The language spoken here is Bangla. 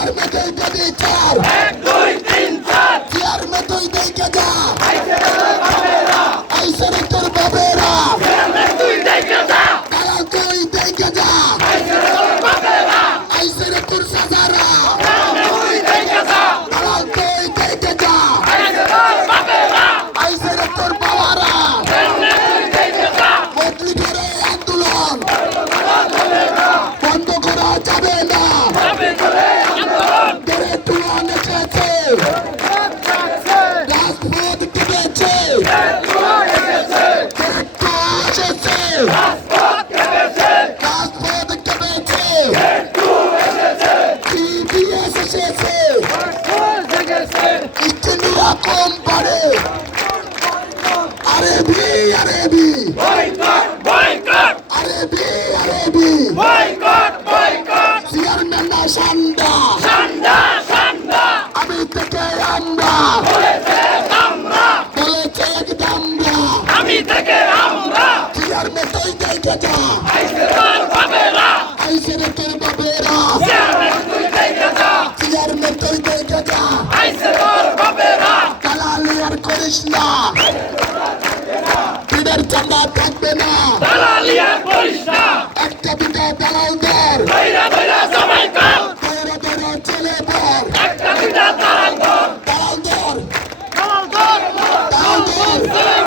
চেয়ার মে তুই দেবি চার 1 2 3 4 চেয়ার মে তুই দেখে যা আইছে রে বাবেরা আইসে রে তোর বাবেরা চেয়ারম্যান তুই দেখে যা দালাল তুই দেখে যা আইছে রে তোর বাবেরা আইসে রে তোর সাজারা চেয়ারম্যান তুই দেখে যা দালাল তুই দেখে যা আইছে তোর বাবেরা আইসে রে তোর বাবারা চেয়ারম্যান তুই দেখে যা বদলি করে আন্দোলন বন্ধ করা যাবে না যাবে চলে আন্দোলন গড়ে তোলা নেচেছে রাজপথ কেঁদেছে একটু এসেছে রাজপথ কেঁদেছে রাজপথ কেঁদেছে একটু এসেছে CBS এসেছে ফুল জেগেছে ইস্টিনিয়া কম পারে আরেবি আরেবি বয়কট বয়কট আরেবি আরেবি বয়কট বয়কট চেয়ারম্যান না সান্ডা ঠান্ডা ঠান্ডা আমি থেকে আমরা বলেছে আমরা বলেছে একদমরা আমি থেকে আমরা চেয়ারম্যান তুই দেখে যা আইছে তোর বাবেরা আইসে রে তোর বাবেরা চেয়ারম্যান তুই দেখে যা চেয়ারম্যান তুই দেখে যা আইছে তোর বাবেরা দালালি আর করিস না পিঠের চামড়া থাকবে না দালালি আর করিস না একটা দুটা দালালদের ধৈরা ধৈরা সবাই